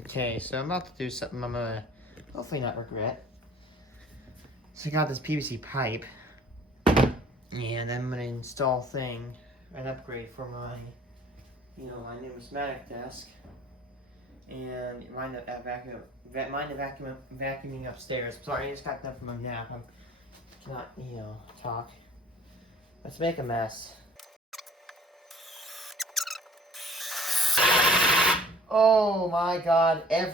Okay, so I'm about to do something I'm gonna hopefully not regret. So I got this PVC pipe, and I'm gonna install an upgrade for my, my numismatic desk, and mind the vacuuming upstairs. Sorry, I just got done from my nap. I cannot, talk. Let's make a mess. Oh my God! Yeah,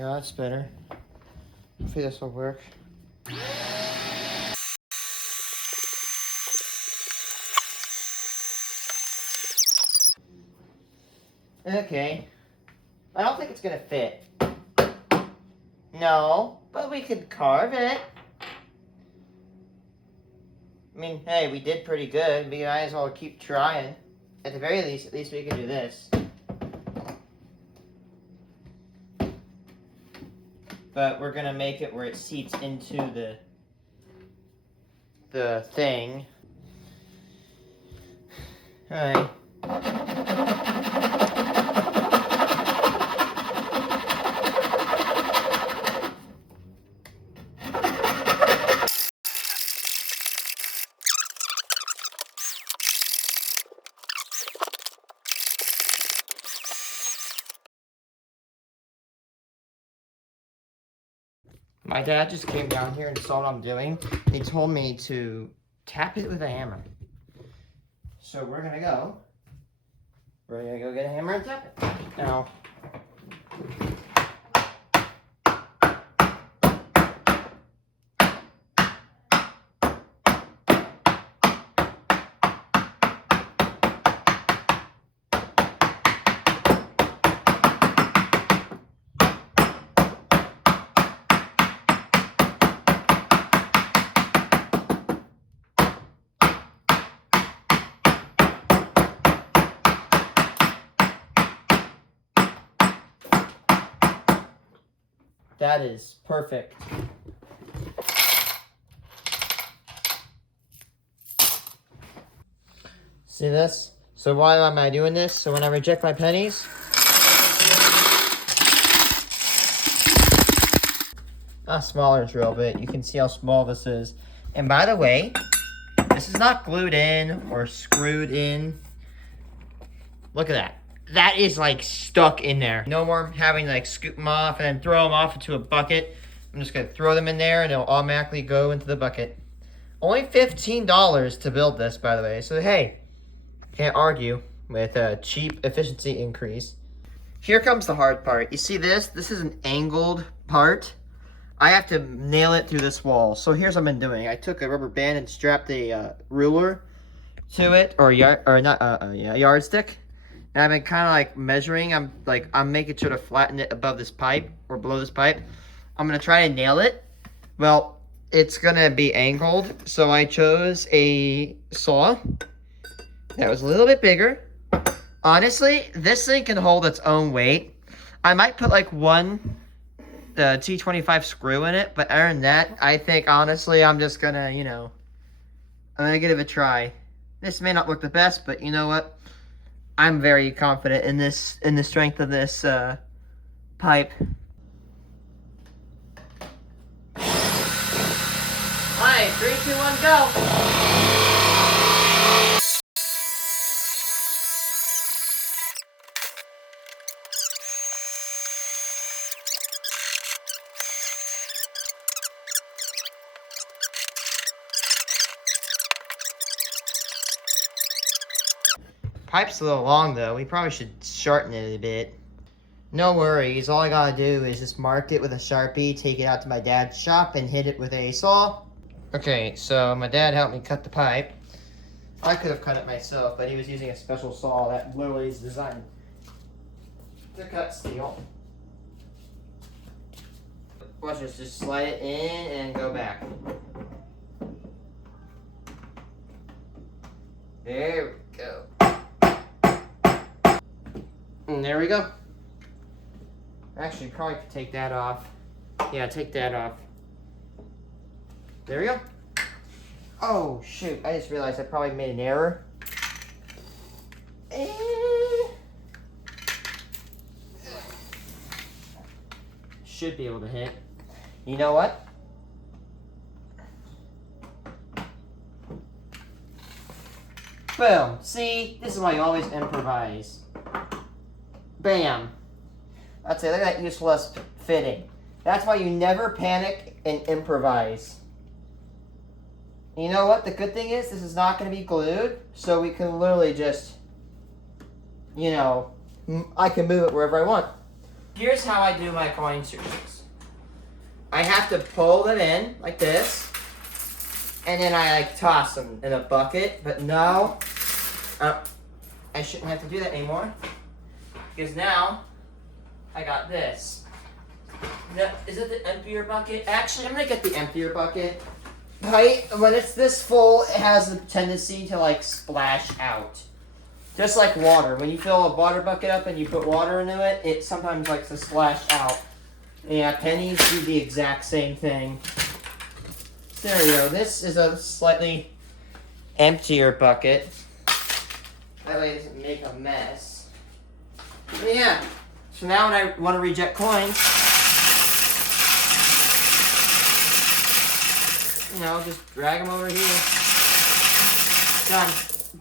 that's better. Hopefully this will work. Okay. I don't think it's gonna fit. No, but we could carve it. I mean, hey, we did pretty good. We might as well keep trying. At the very least, at least we can do this. But we're gonna make it where it seeps into the thing. Alright. My dad just came down here and saw what I'm doing. He told me to tap it with a hammer. So we're gonna go get a hammer and tap it. Now, that is perfect. See this? So why am I doing this? So when I reject my pennies, smaller drill bit. You can see how small this is. And by the way, this is not glued in or screwed in. Look at that. That is like stuck in there. No more having to like scoop them off and then throw them off into a bucket. I'm just gonna throw them in there and it'll automatically go into the bucket. Only $15 to build this, by the way. So hey, can't argue with a cheap efficiency increase. Here comes the hard part. You see this? This is an angled part. I have to nail it through this wall. So here's what I've been doing. I took a rubber band and strapped a ruler to it, or yardstick. And I've been kind of like measuring. I'm making sure to flatten it above this pipe or below this pipe. I'm gonna try and nail it. Well, it's gonna be angled, so I chose a saw that was a little bit bigger. Honestly, this thing can hold its own weight. I might put like one T25 screw in it, but other than that, I think honestly I'm just gonna, I'm gonna give it a try. This may not look the best, but you know what? I'm very confident in the strength of this pipe. Alright, 3, 2, 1, go! Pipe's a little long though. We probably should shorten it a bit. No worries. All I gotta do is just mark it with a Sharpie, take it out to my dad's shop, and hit it with a saw. Okay, so my dad helped me cut the pipe. I could have cut it myself, but he was using a special saw that literally is designed to cut steel. Watch this, just slide it in and go back. There we go. And there we go. Actually, probably could take that off. Yeah, take that off. There we go. Oh, shoot. I just realized I probably made an error. Should be able to hit. You know what? Boom. See? This is why you always improvise. Bam. That's it. Look at that useless fitting. That's why you never panic and improvise. You know what? The good thing is this is not going to be glued, so we can literally just, you know, I can move it wherever I want. Here's how I do my coin chutes. I have to pull them in like this, and then I like toss them in a bucket. But now, I shouldn't have to do that anymore, because now I got this. Is it the emptier bucket? Actually, I'm gonna get the emptier bucket. Right, when it's this full, it has a tendency to like splash out. Just like water. When you fill a water bucket up and you put water into it, it sometimes likes to splash out. Yeah, pennies do the exact same thing. There we go. This is a slightly emptier bucket. That way it doesn't make a mess. But yeah. So now when I want to reject coins, you know, just drag them over here. Done.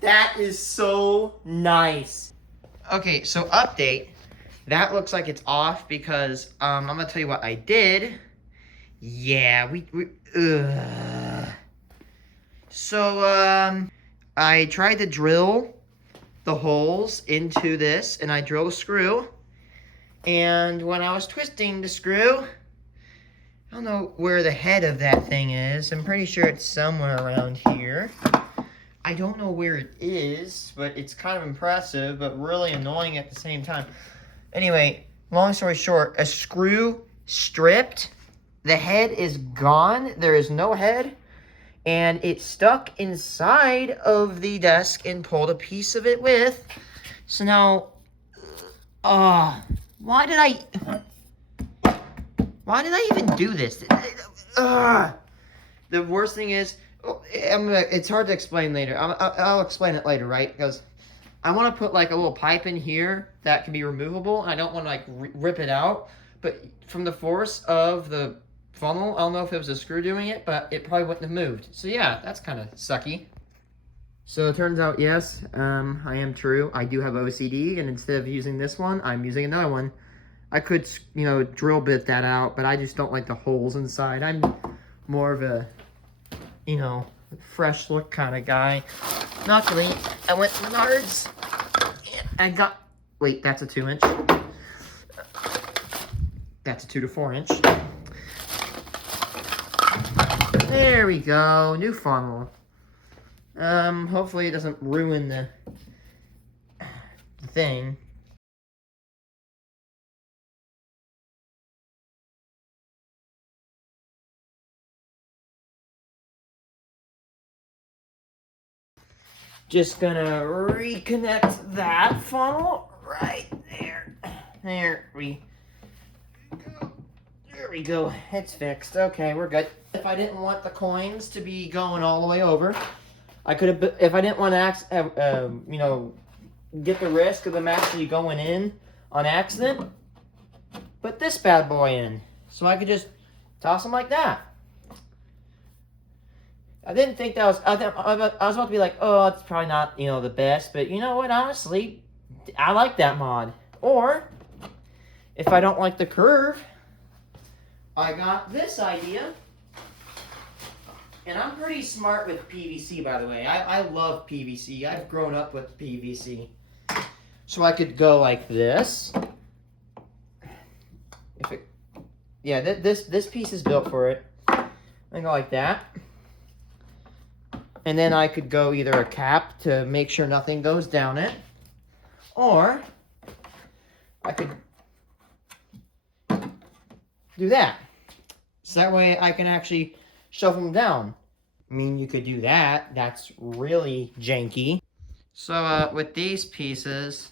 That is so nice. Okay, so update. That looks like it's off because I'm gonna tell you what I did. Yeah, So I tried to drill the holes into this, and I drilled a screw. And when I was twisting the screw, I don't know where the head of that thing is. I'm pretty sure it's somewhere around here. I don't know where it is, but it's kind of impressive, but really annoying at the same time. Anyway, long story short, a screw stripped. The head is gone. There is no head. And it stuck inside of the desk and pulled a piece of it with. So now, why did I even do this? The worst thing is, it's hard to explain later. I'll explain it later, right? Because I want to put like a little pipe in here that can be removable. And I don't want to like rip it out. But from the force of the funnel, I don't know if it was a screw doing it, but it probably wouldn't have moved. So yeah, that's kind of sucky. So it turns out, yes, I am true. I do have OCD, and instead of using this one, I'm using another one. I could, you know, drill bit that out, but I just don't like the holes inside. I'm more of a, you know, fresh look kind of guy. Luckily, I went to Menards. I got, wait, that's a 2-inch. That's a 2 to 4 inch. There we go, new funnel. Hopefully it doesn't ruin the thing. Just gonna reconnect that funnel right there. There we go. There we go. It's fixed. Okay, we're good. If I didn't want the coins to be going all the way over, I could have. If I didn't want to, you know, get the risk of them actually going in on accident, put this bad boy in, so I could just toss them like that. I didn't think that was. I was about to be like, oh, it's probably not, you know, the best, but you know what? Honestly, I like that mod. Or if I don't like the curve, I got this idea. And I'm pretty smart with PVC, by the way. I love PVC. I've grown up with PVC. So I could go like this. Yeah, this piece is built for it. I go like that. And then I could go either a cap to make sure nothing goes down it. Or I could do that. So that way I can actually shove them down. I mean, you could do that. That's really janky. So with these pieces,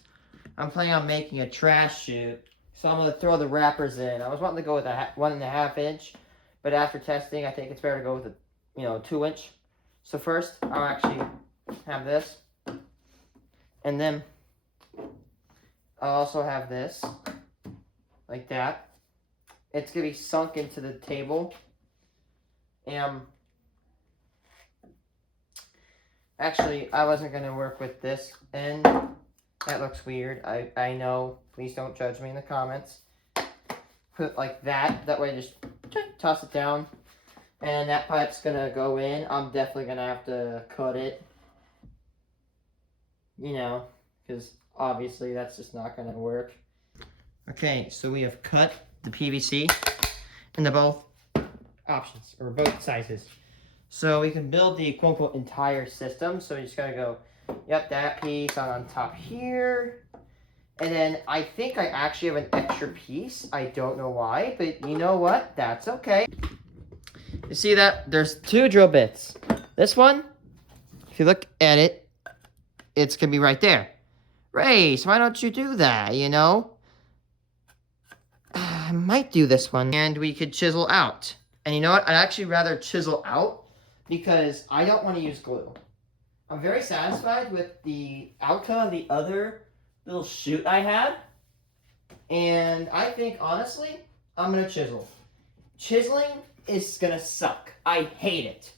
I'm planning on making a trash chute. So I'm going to throw the wrappers in. I was wanting to go with a 1.5 inch, but after testing, I think it's better to go with a 2-inch. So first, I'll actually have this. And then I'll also have this, like that. It's going to be sunk into the table. And actually, I wasn't going to work with this end. That looks weird. I know. Please don't judge me in the comments. Put it like that. That way, just toss it down. And that pipe's going to go in. I'm definitely going to have to cut it. Because obviously that's just not going to work. Okay, so we have cut the PVC into both options, or both sizes. So we can build the quote-unquote entire system. So we just gotta go, yep, that piece on top here. And then I think I actually have an extra piece. I don't know why, but you know what? That's okay. You see that? There's 2 drill bits. This one, if you look at it, it's gonna be right there. Race, why don't you do that, I might do this one. And we could chisel out. And you know what? I'd actually rather chisel out because I don't want to use glue. I'm very satisfied with the outcome of the other little chute I had. And I think, honestly, I'm going to chisel. Chiseling is going to suck. I hate it.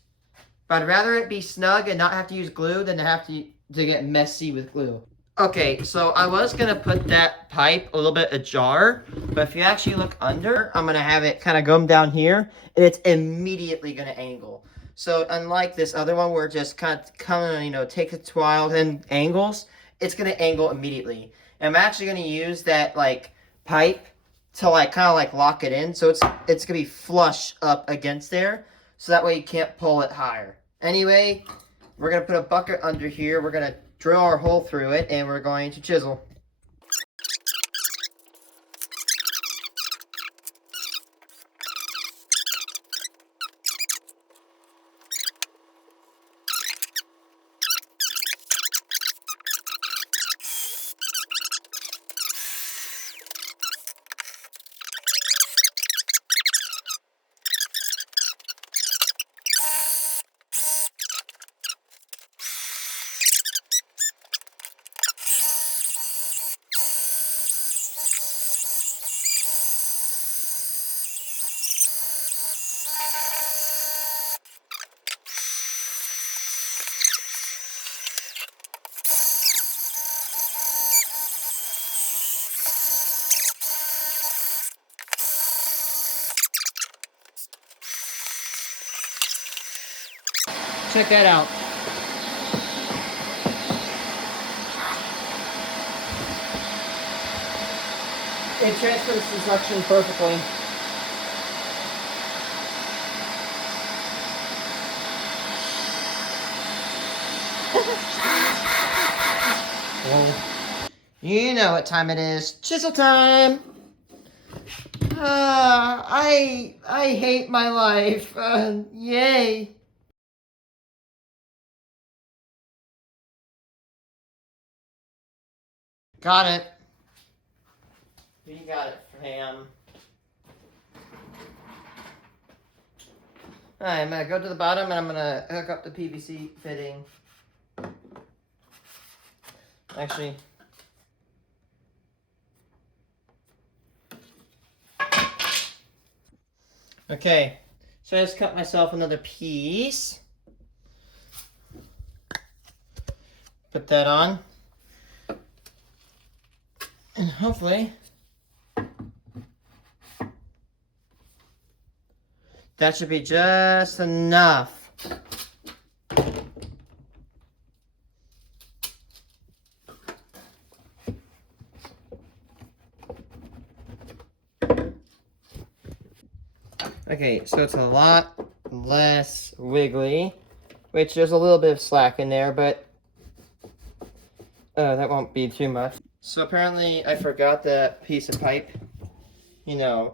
But I'd rather it be snug and not have to use glue than to have to get messy with glue. Okay, so I was going to put that pipe a little bit ajar, but if you actually look under, I'm going to have it kind of come down here, and it's immediately going to angle. So unlike this other one where it just kind of takes its while and angles, it's going to angle immediately. And I'm actually going to use that pipe to lock it in, so it's going to be flush up against there, so that way you can't pull it higher. Anyway, we're going to put a bucket under here. We're going to drill our hole through it, and we're going to chisel. Check that out. It transfers the suction perfectly. You know what time it is. Chisel time! I hate my life. Yay. Got it. You got it, fam. Alright, I'm gonna go to the bottom and I'm gonna hook up the PVC fitting. Actually, okay, so I just cut myself another piece. Put that on. And hopefully that should be just enough. Okay, so it's a lot less wiggly, which there's a little bit of slack in there, but that won't be too much. So apparently I forgot that piece of pipe,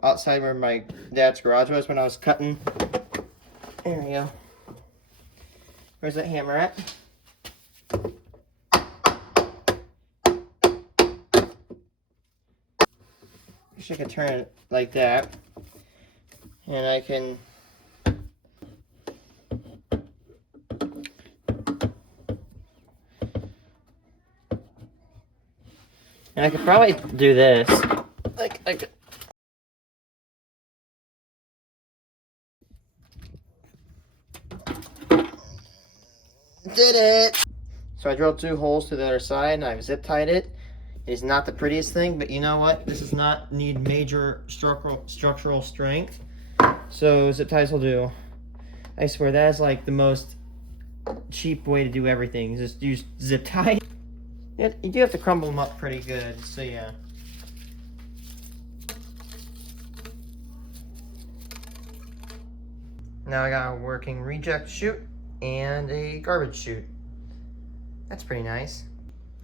outside where my dad's garage was when I was cutting. There we go. Where's that hammer at? Wish I could turn it like that. And I can And I could probably do this. Like, I could... Did it! So I drilled 2 holes to the other side and I've zip tied it. It is not the prettiest thing, but you know what? This does not need major structural strength. So zip ties will do. I swear that is like the most cheap way to do everything. Just use zip tie. You do have to crumble them up pretty good, so yeah. Now I got a working reject chute and a garbage chute. That's pretty nice.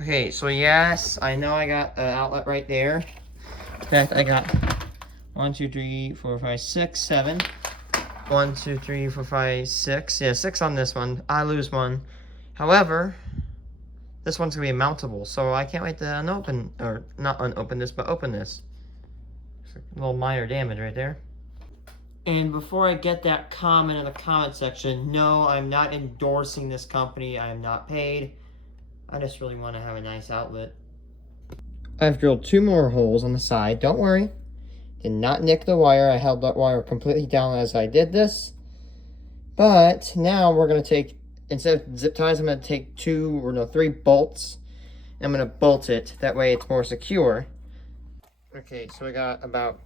Okay, so yes, I know I got an outlet right there. In fact, I got 1, 2, 3, 4, 5, 6, 7. 1, 2, 3, 4, 5, 6. Yeah, 6 on this one. I lose 1. However, this one's gonna be mountable, so I can't wait to unopen, or not unopen this, but open this. It's a little minor damage right there. And before I get that comment in the comment section, no, I'm not endorsing this company. I am not paid. I just really want to have a nice outlet. I've drilled 2 more holes on the side. Don't worry. Did not nick the wire. I held that wire completely down as I did this. But now we're going to take, instead of zip ties, I'm going to take 3 bolts. And I'm going to bolt it. That way it's more secure. Okay, so I got about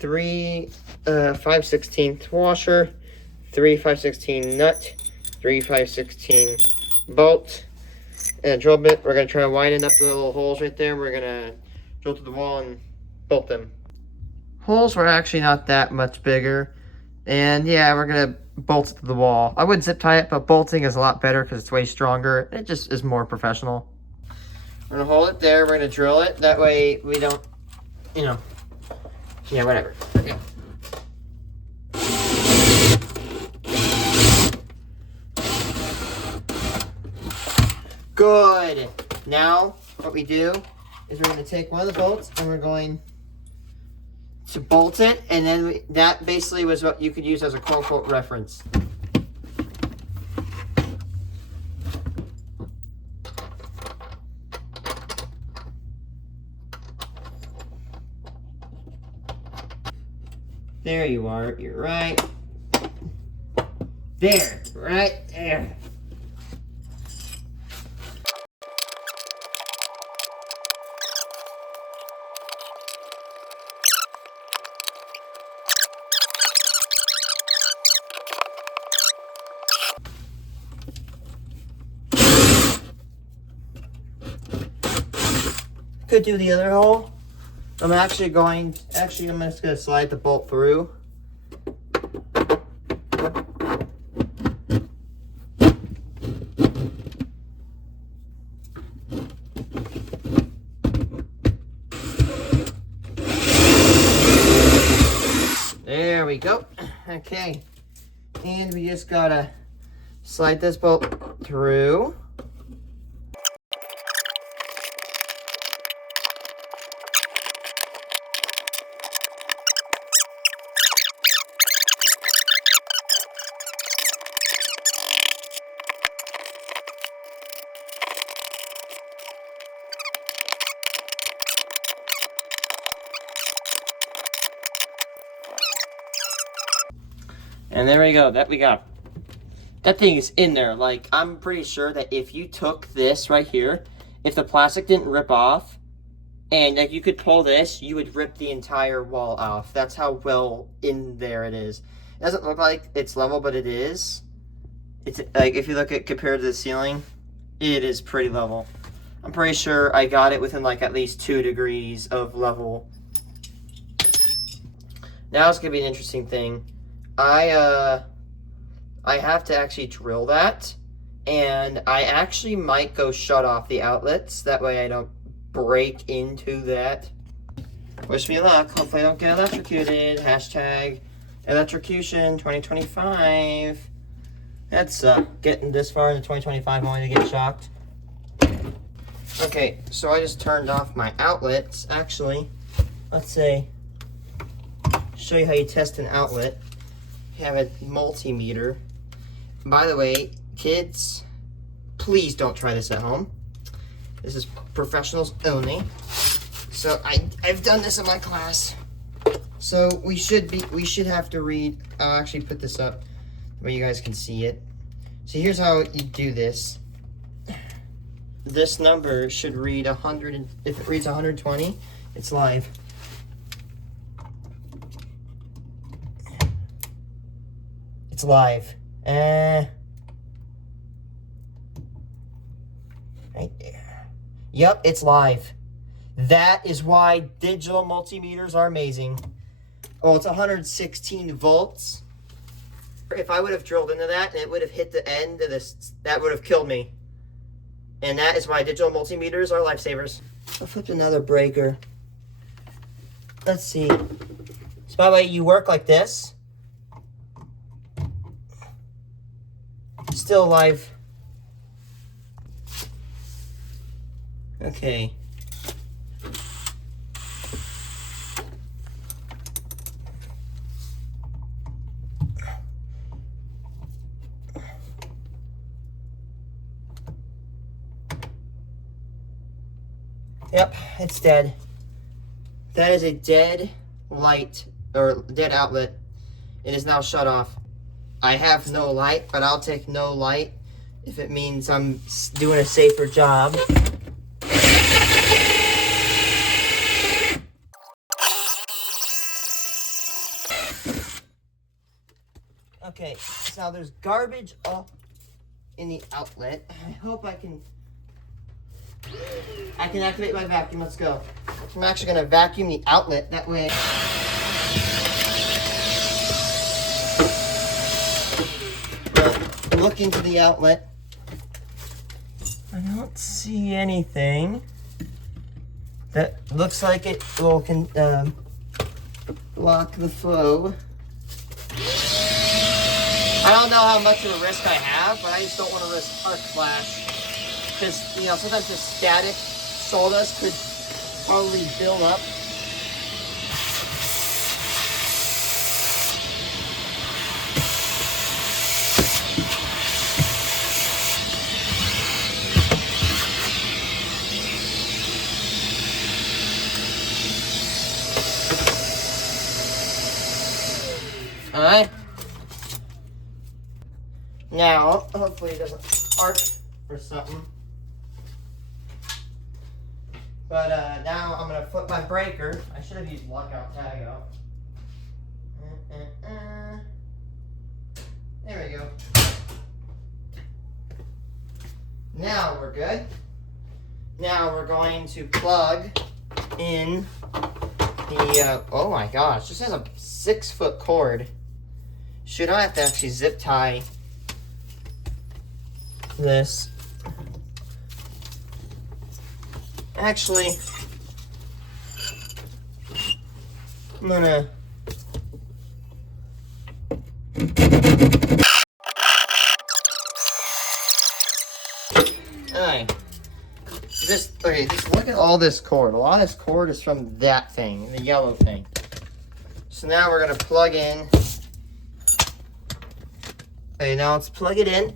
3 5/16 washer, 3 5/16 nut, 3 5/16 bolt, and a drill bit. We're going to try to widen up the little holes right there. We're going to drill to the wall and bolt them. Holes were actually not that much bigger. And yeah, we're going to bolt it to the wall. I would zip tie it, but bolting is a lot better because it's way stronger. It just is more professional. We're going to hold it there. We're going to drill it. That way we don't, you know, yeah, whatever. Okay. Good. Now, what we do is we're going to take one of the bolts and we're going to bolt it, and then that basically was what you could use as a quote-unquote reference. There you are. You're right there. Right there. Could do the other hole. I'm just gonna slide the bolt through. There we go. Okay. And we just gotta slide this bolt through. And there we go. That thing is in there. Like, I'm pretty sure that if you took this right here, if the plastic didn't rip off, and like you could pull this, you would rip the entire wall off. That's how well in there it is. It doesn't look like it's level, but it is. It's like, if you look at compared to the ceiling, it is pretty level. I'm pretty sure I got it within like at least 2 degrees of level. Now it's gonna be an interesting thing. I have to actually drill that, and I actually might go shut off the outlets. That way I don't break into that. Wish me luck. Hopefully I don't get electrocuted. Hashtag electrocution 2025. That's getting this far into 2025 only to get shocked. Okay, so I just turned off my outlets. Actually, let's show you how you test an outlet. You have a multimeter. By the way, kids, please don't try this at home. This is professionals only. So I've done this in my class. So we should have to read. I'll actually put this up where you guys can see it. So here's how you do this. This number should read 100, and if it reads 120, it's live. It's live. Right there. Yep, it's live. That is why digital multimeters are amazing. Oh, it's 116 volts. If I would have drilled into that and it would have hit the end of this, that would have killed me. And that is why digital multimeters are lifesavers. I flipped another breaker. Let's see. So by the way, you work like this. Still alive. Okay. Yep, it's dead. That is a dead light, or dead outlet. It is now shut off. I have no light, but I'll take no light if it means I'm doing a safer job. Okay, so there's garbage up in the outlet. I hope I can activate my vacuum. Let's go. I'm actually going to vacuum the outlet. That way. Look into the outlet. I don't see anything that looks like it will block the flow. I don't know how much of a risk I have, but I just don't want to risk arc flash. Because, you know, sometimes the static sawdust could probably build up. Alright. Now, hopefully it doesn't arc or something. But now I'm going to flip my breaker. I should have used lockout tag out. There we go. Now we're good. Now we're going to plug in the, oh my gosh, this has a 6-foot cord. Should I have to actually zip tie this? Actually, I'm gonna alright. Just look at all this cord. A lot of this cord is from that thing, the yellow thing. So now we're gonna plug in. Okay, now let's plug it in.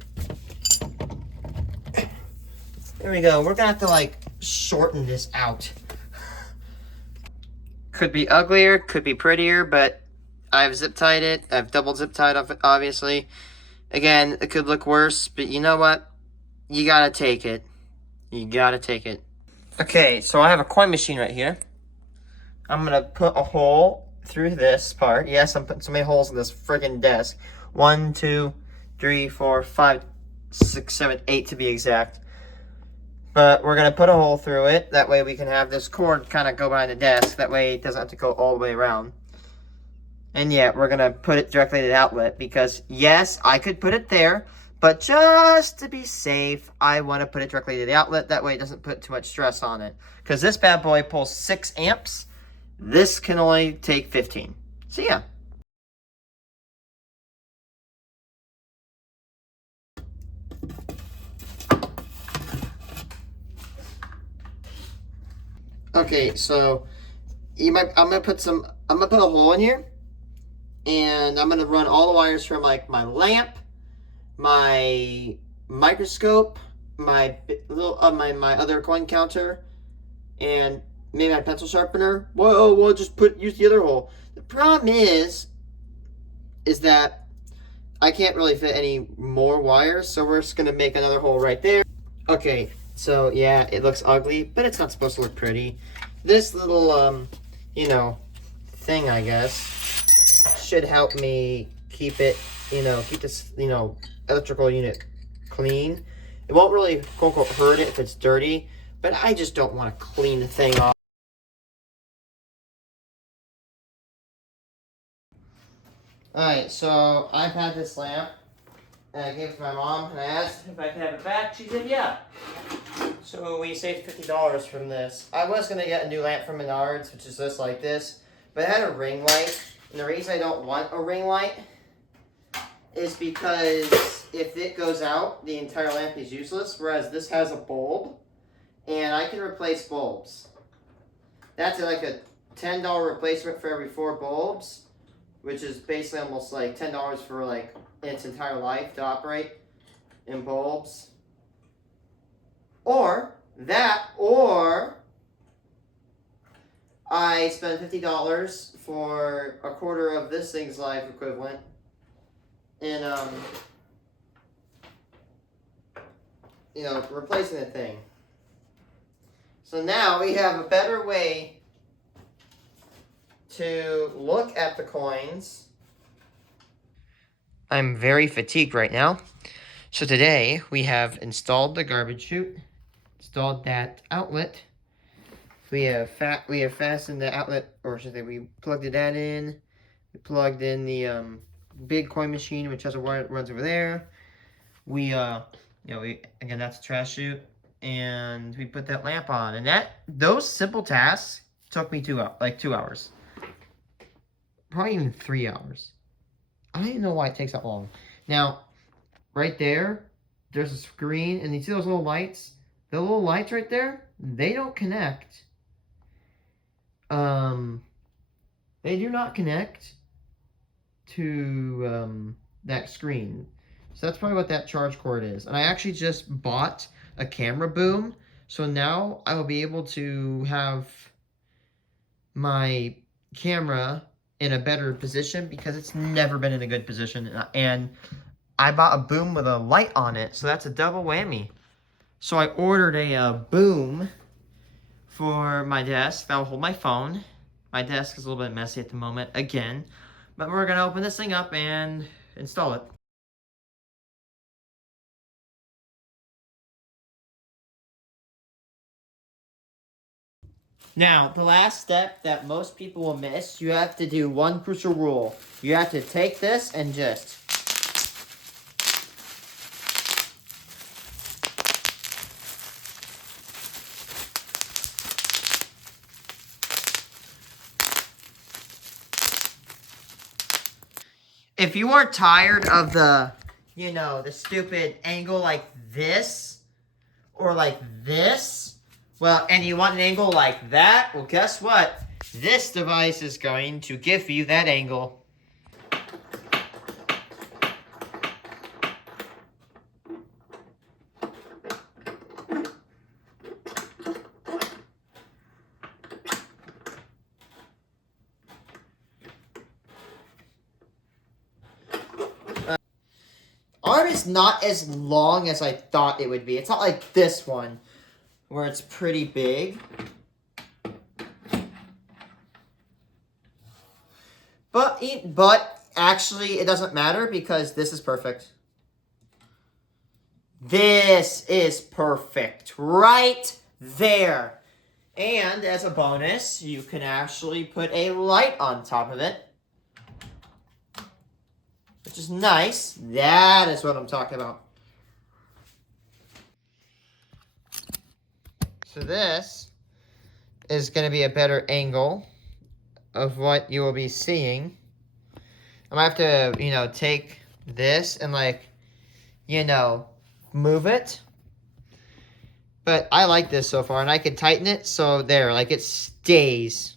There we go. We're gonna have to like shorten this out. Could be uglier, could be prettier, but I've zip tied it. I've double zip tied off it, obviously. Again, it could look worse, but you know what? You gotta take it. You gotta take it. Okay, so I have a coin machine right here. I'm gonna put a hole through this part. Yes, I'm putting so many holes in this friggin' desk. 1, 2, 3, 4, 5, 6, 7, 8 to be exact. But we're going to put a hole through it. That way we can have this cord kind of go behind the desk. That way it doesn't have to go all the way around. And yeah, we're going to put it directly to the outlet. Because yes, I could put it there. But just to be safe, I want to put it directly to the outlet. That way it doesn't put too much stress on it. Because this bad boy pulls 6 amps. This can only take 15. So yeah. Okay, so I'm gonna put a hole in here, and I'm gonna run all the wires from like my lamp, my microscope, my other coin counter and maybe my pencil sharpener. Well, we'll just use the other hole. The problem is that I can't really fit any more wires, so we're just gonna make another hole right there. Okay, so yeah, it looks ugly, but it's not supposed to look pretty. This little you know, thing, I guess, should help me keep it, keep this, electrical unit clean. It won't really, quote unquote, hurt it if it's dirty, but I just don't want to clean the thing off. Alright, so I've had this lamp, and I gave it to my mom, and I asked if I could have it back. She said, yeah. So we saved $50 from this. I was going to get a new lamp from Menards, which is just like this, but it had a ring light, and the reason I don't want a ring light is because if it goes out, the entire lamp is useless, whereas this has a bulb, and I can replace bulbs. That's like a $10 replacement for every 4 bulbs, which is basically almost like $10 for like its entire life to operate in bulbs. Or I spend $50 for a quarter of this thing's life equivalent in replacing the thing. So now we have a better way to look at the coins. I'm very fatigued right now. So today we have installed the garbage chute, installed that outlet. We have fastened the outlet, or should I say, we plugged that in. We plugged in the big coin machine, which has a wire that runs over there. We again, that's a trash chute, and we put that lamp on, and those simple tasks took me 2 hours. Probably even 3 hours. I don't even know why it takes that long. Now, right there, there's a screen, and you see those little lights? The little lights right there, they don't connect. They do not connect to that screen. So that's probably what that charge cord is. And I actually just bought a camera boom, so now I will be able to have my camera in a better position because it's never been in a good position. And I bought a boom with a light on it, so that's a double whammy. So I ordered a boom for my desk that will hold my phone. My desk is a little bit messy at the moment, again. But we're going to open this thing up and install it. Now, the last step that most people will miss, you have to do one crucial rule. You have to take this and just... If you are tired of the stupid angle like this, or like this, well, and you want an angle like that, well, guess what? This device is going to give you that angle. Arm is not as long as I thought it would be. It's not like this one, where it's pretty big. But actually, it doesn't matter because this is perfect. This is perfect. Right there. And as a bonus, you can actually put a light on top of it, which is nice. That is what I'm talking about. So this is going to be a better angle of what you will be seeing. I'm going to have to, take this and, move it. But I like this so far, and I can tighten it so there, it stays.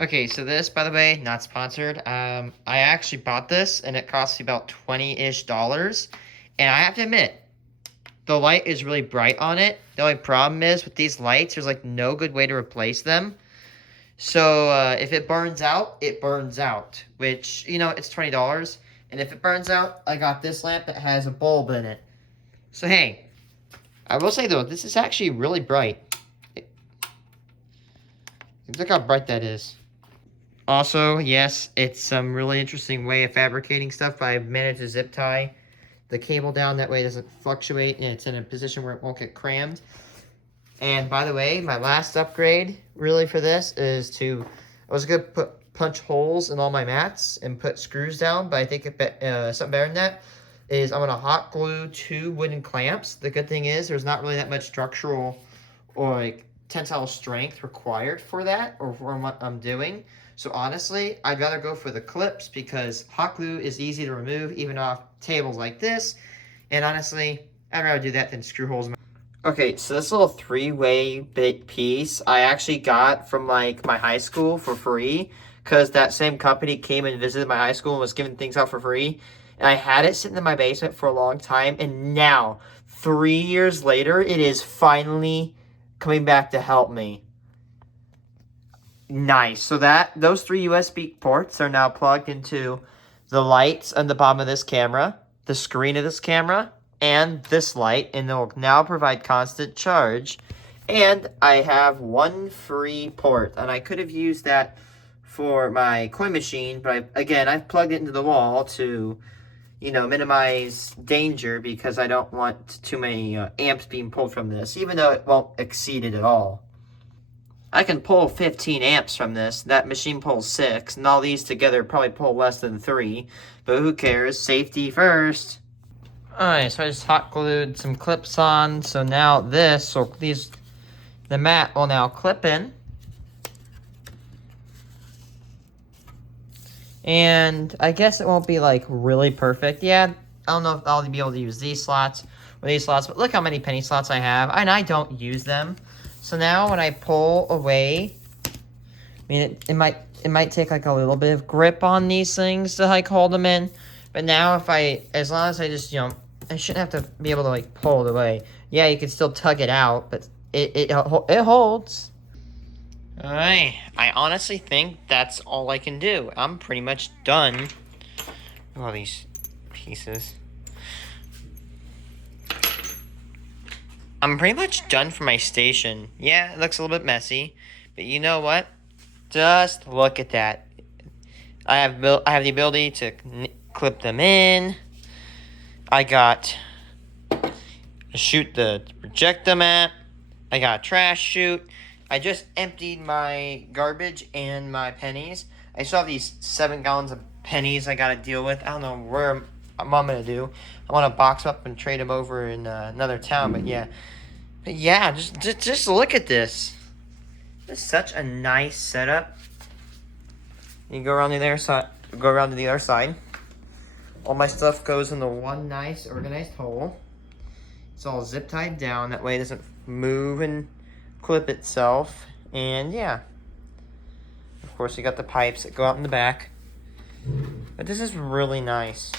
Okay, so this, by the way, not sponsored. I actually bought this, and it cost me about $20-ish. And I have to admit, the light is really bright on it. The only problem is with these lights, there's like no good way to replace them. So if it burns out, it burns out, which, you know, it's $20. And if it burns out, I got this lamp that has a bulb in it. So hey, I will say though, this is actually really bright. Look how bright that is. Also, yes, it's some really interesting way of fabricating stuff, but I've managed to zip tie the cable down. That way it doesn't fluctuate and it's in a position where it won't get crammed. And by the way, my last upgrade really for this is to, I was going to punch holes in all my mats and put screws down, but I think something better than that is I'm going to hot glue 2 wooden clamps. The good thing is there's not really that much structural or like tensile strength required for that or for what I'm doing. So honestly, I'd rather go for the clips because hot glue is easy to remove even off tables like this. And honestly, I'd rather do that than screw holes. Okay, so this little 3-way big piece I actually got from like my high school for free because that same company came and visited my high school and was giving things out for free. And I had it sitting in my basement for a long time, and now 3 years later, it is finally coming back to help me. Nice. So those 3 USB ports are now plugged into the lights on the bottom of this camera, the screen of this camera, and this light, and they'll now provide constant charge. And I have 1 free port, and I could have used that for my coin machine, but I've plugged it into the wall to, you know, minimize danger because I don't want too many amps being pulled from this, even though it won't exceed it at all. I can pull 15 amps from this. That machine pulls 6, and all these together probably pull less than 3, but who cares? Safety first. Alright, so I just hot glued some clips on, so now the mat will now clip in. And I guess it won't be like really perfect. Yeah, I don't know if I'll be able to use these slots or these slots, but look how many penny slots I have, and I don't use them. So now when I pull away, I mean, it might take like a little bit of grip on these things to like hold them in. But now as long as I just, you know, I shouldn't have to be able to like pull it away. Yeah, you can still tug it out, but it holds. Alright, I honestly think that's all I can do. I'm pretty much done with all these pieces. I'm pretty much done for my station. Yeah, it looks a little bit messy, but you know what? Just look at that. I have the ability to clip them in. I got a chute to project them at. I got a trash chute. I just emptied my garbage and my pennies. I still have these 7 gallons of pennies I gotta deal with. I don't know what I'm gonna do. I want to box them up and trade them over in another town, but yeah. But yeah, just look at this. This is such a nice setup. You go around to the other side. All my stuff goes into one nice organized hole. It's all zip tied down. That way it doesn't move and clip itself. And yeah. Of course, you got the pipes that go out in the back. But this is really nice.